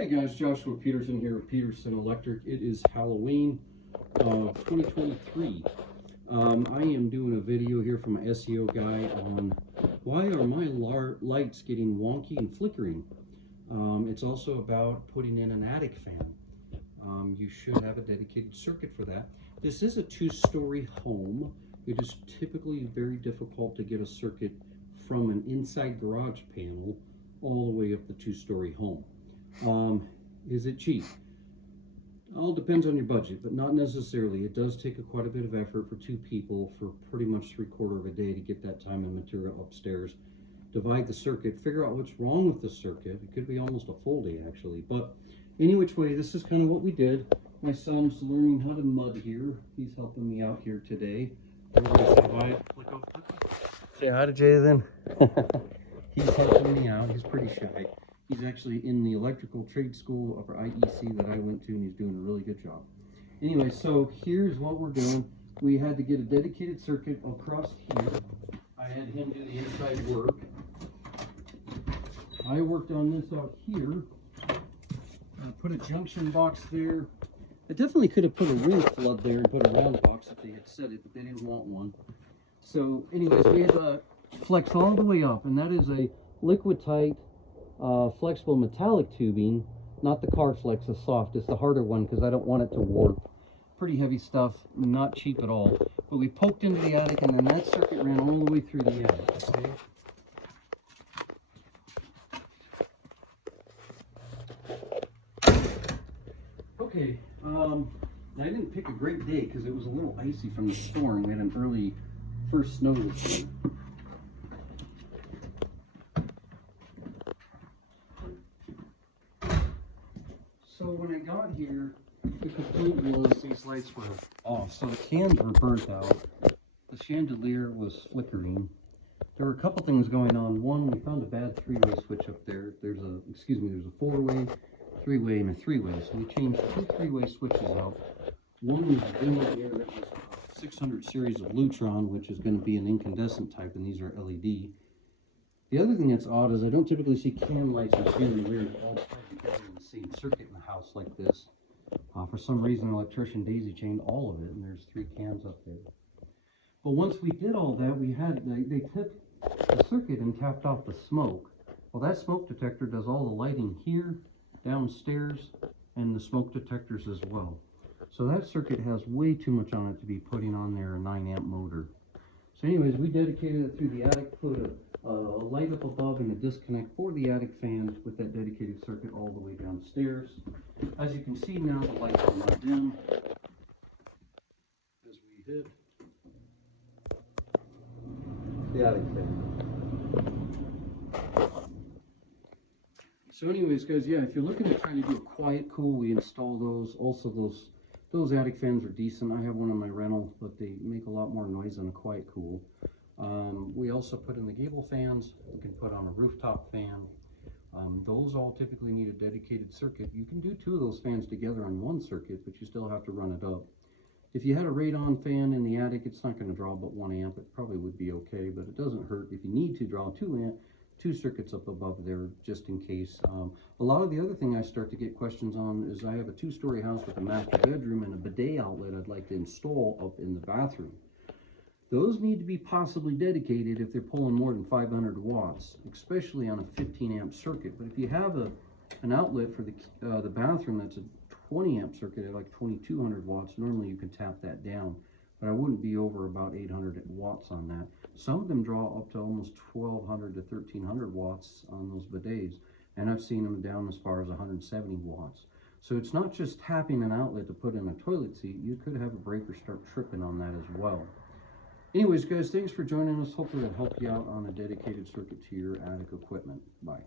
Hey guys, Joshua Peterson here at Peterson Electric. It is Halloween 2023. I am doing a video here from my SEO guy on why are my lights getting wonky and flickering. It's also about putting in an attic fan. You should have a dedicated circuit for that. This is a two-story home. It is typically very difficult to get a circuit from an inside garage panel all the way up the two-story home. Is it cheap? All depends on your budget, but not necessarily. It does take quite a bit of effort for two people for pretty much 3/4 of a day to get that time and material upstairs, divide the circuit, figure out what's wrong with the circuit. It could be almost a full day actually, but any which way, this is kind of what we did. My son's learning how to mud here. He's helping me out here today. Everybody say hi. Say hi to Jay then. He's helping me out. He's pretty shy. He's actually in the electrical trade school upper IEC that I went to, and he's doing a really good job. Anyway, so here's what we're doing. We had to get a dedicated circuit across here. I had him do the inside work. I worked on this out here. Put a junction box there. I definitely could have put a ring flood there and put a round box if they had said it, but they didn't want one. So anyways, we had a flex all the way up, and that is a liquid tight flexible metallic tubing, not the car flex, the soft. It's the harder one because I don't want it to warp. Pretty heavy stuff, not cheap at all. But we poked into the attic, and then that circuit ran all the way through the attic. Okay, I didn't pick a great day because it was a little icy from the storm. We had an early first snow this year. So when I got here, the complete realized these lights were off. So the cans were burnt out. The chandelier was flickering. There were a couple things going on. One, we found a bad three-way switch up there. There's a four-way, three-way, and a three-way. So we changed two three-way switches out. One was in there that was a 600 series of Lutron, which is going to be an incandescent type, and these are LED. The other thing that's odd is I don't typically see can lights and chandeliers all tied together in the same circuit in the house like this. For some reason, an electrician daisy chained all of it, and there's 3 cans up there. But once we did all that, they took the circuit and tapped off the smoke. Well, that smoke detector does all the lighting here, downstairs, and the smoke detectors as well. So that circuit has way too much on it to be putting on there a 9-amp motor. So anyways, we dedicated it through the attic, put a light up above and a disconnect for the attic fan with that dedicated circuit all the way downstairs. As you can see now, the lights are not dim as we hit the attic fan. So anyways, guys, yeah, if you're looking to try to do a quiet cool, we install those. Also, those attic fans are decent. I have one in my rental, but they make a lot more noise than a quiet cool. We also put in the gable fans. You can put on a rooftop fan. Those all typically need a dedicated circuit. You can do 2 of those fans together on one circuit, but you still have to run it up. If you had a radon fan in the attic, it's not going to draw but 1 amp. It probably would be okay, but it doesn't hurt if you need to draw 2 circuits up above there just in case. A lot of the other thing I start to get questions on is I have a 2-story house with a master bedroom and a bidet outlet I'd like to install up in the bathroom. Those need to be possibly dedicated if they're pulling more than 500 watts, especially on a 15-amp circuit. But if you have an outlet for the bathroom that's a 20-amp circuit at like 2200 watts, normally you can tap that down. But I wouldn't be over about 800 watts on that. Some of them draw up to almost 1200 to 1300 watts on those bidets, and I've seen them down as far as 170 watts. So it's not just tapping an outlet to put in a toilet seat. You could have a breaker start tripping on that as well. Anyways, guys, thanks for joining us. Hopefully that helped you out on a dedicated circuit to your attic equipment. Bye.